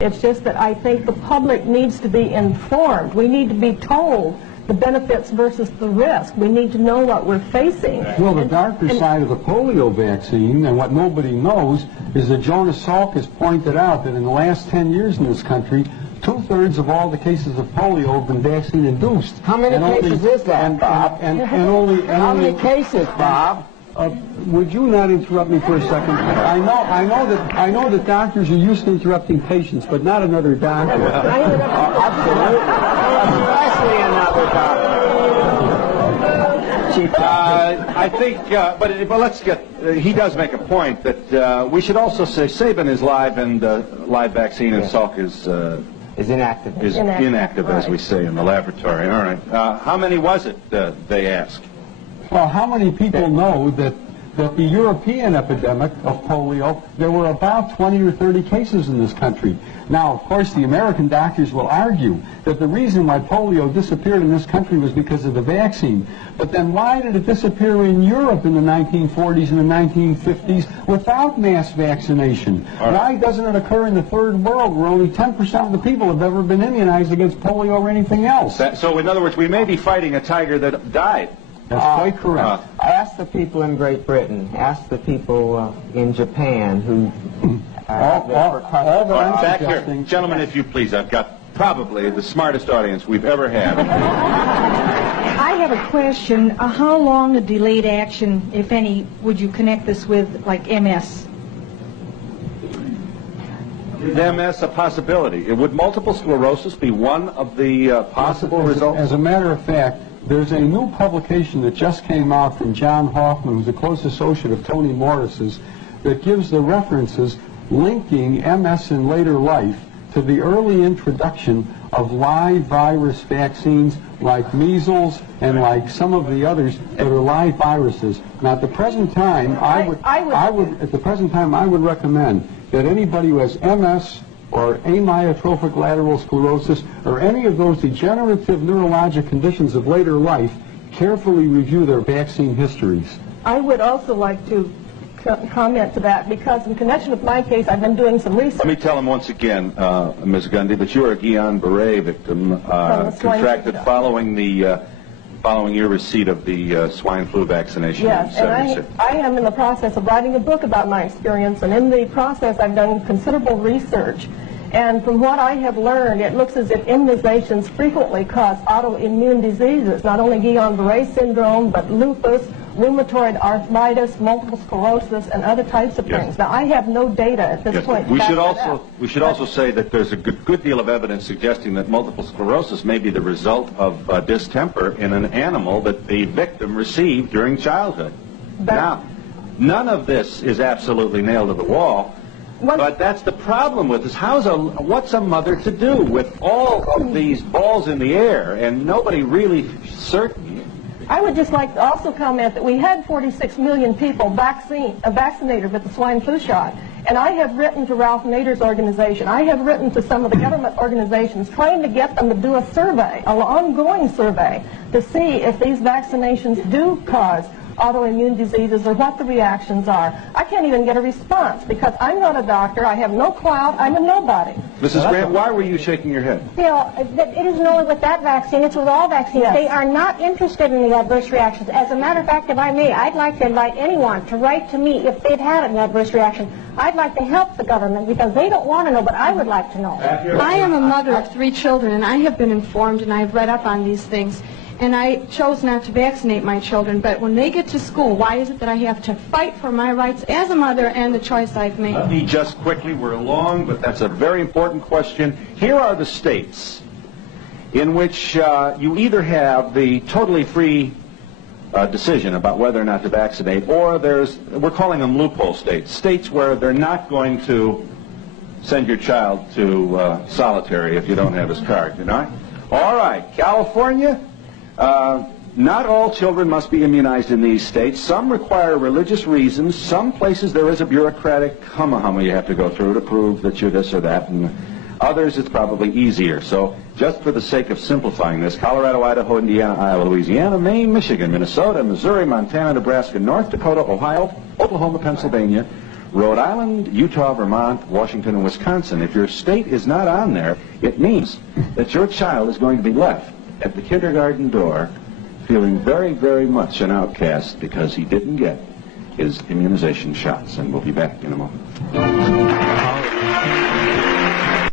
It's just that I think the public needs to be informed. We need to be told the benefits versus the risk. We need to know what we're facing. Well, the darker side of the polio vaccine, and what nobody knows, is that Jonas Salk has pointed out that in the last 10 years in this country, 2/3 of all the cases of polio have been vaccine-induced. How many cases is that, Bob? How many cases, Bob? Would you not interrupt me for a second? I know that doctors are used to interrupting patients, but not another doctor. Absolutely. Especially another doctor. I think, but let's get. He does make a point that we should also say Sabin is live and live vaccine, and Salk is inactive. Is inactive, as we say in the laboratory. All right. How many was it? They ask. Well, how many people know that the European epidemic of polio, there were about 20 or 30 cases in this country. Now, of course, the American doctors will argue that the reason why polio disappeared in this country was because of the vaccine. But then why did it disappear in Europe in the 1940s and the 1950s without mass vaccination? Right. Why doesn't it occur in the third world where only 10% of the people have ever been immunized against polio or anything else? So, in other words, we may be fighting a tiger that died. That's quite correct. Ask the people in Great Britain. Ask the people in Japan who... Back here. Gentlemen, if you please. I've got probably the smartest audience we've ever had. I have a question. How long a delayed action, if any, would you connect this with, like MS? Is MS a possibility? Would multiple sclerosis be one of the possible results? As a matter of fact, there's a new publication that just came out from John Hoffman, who's a close associate of Tony Morris's, that gives the references linking MS in later life to the early introduction of live virus vaccines like measles and like some of the others that are live viruses. Now, at the present time, I would recommend that anybody who has MS or amyotrophic lateral sclerosis, or any of those degenerative neurologic conditions of later life, carefully review their vaccine histories. I would also like to comment to that, because in connection with my case, I've been doing some research. Let me tell him once again, Ms. Gundy, that you are a Guillain-Barré victim contracted following your receipt of the swine flu vaccination. Yes, and I am in the process of writing a book about my experience, and in the process I've done considerable research. And from what I have learned, it looks as if immunizations frequently cause autoimmune diseases, not only Guillain-Barré syndrome, but lupus, rheumatoid arthritis, multiple sclerosis, and other types of things. Now, I have no data at this point. We should also say that there's a good deal of evidence suggesting that multiple sclerosis may be the result of distemper in an animal that the victim received during childhood. Now, none of this is absolutely nailed to the wall. But that's the problem with this. What's a mother to do with all of these balls in the air and nobody really certain? I would just like to also comment that we had 46 million people vaccinated with the swine flu shot. And I have written to Ralph Nader's organization. I have written to some of the government organizations trying to get them to do a survey, an ongoing survey, to see if these vaccinations do cause autoimmune diseases or what the reactions are. I can't even get a response because I'm not a doctor. I have no clout. I'm a nobody. Mrs. Grant, why were you shaking your head? Bill, it isn't only with that vaccine, it's with all vaccines. Yes. They are not interested in the adverse reactions. As a matter of fact, if I may, I'd like to invite anyone to write to me if they've had an adverse reaction. I'd like to help the government because they don't want to know, but I would like to know. I am a mother of 3 children, and I have been informed and I've read up on these things. And I chose not to vaccinate my children, but when they get to school, why is it that I have to fight for my rights as a mother and the choice I've made? Let me just quickly, we're long, but that's a very important question. Here are the states in which you either have the totally free decision about whether or not to vaccinate, or we're calling them loophole states, states where they're not going to send your child to solitary if you don't have his card, you know? All right, California. Not all children must be immunized in these states. Some require religious reasons. Some places there is a bureaucratic humma you have to go through to prove that you're this or that. And others it's probably easier. So just for the sake of simplifying this, Colorado, Idaho, Indiana, Iowa, Louisiana, Maine, Michigan, Minnesota, Missouri, Montana, Nebraska, North Dakota, Ohio, Oklahoma, Pennsylvania, Rhode Island, Utah, Vermont, Washington, and Wisconsin. If your state is not on there, it means that your child is going to be left at the kindergarten door feeling very, very much an outcast because he didn't get his immunization shots. And we'll be back in a moment.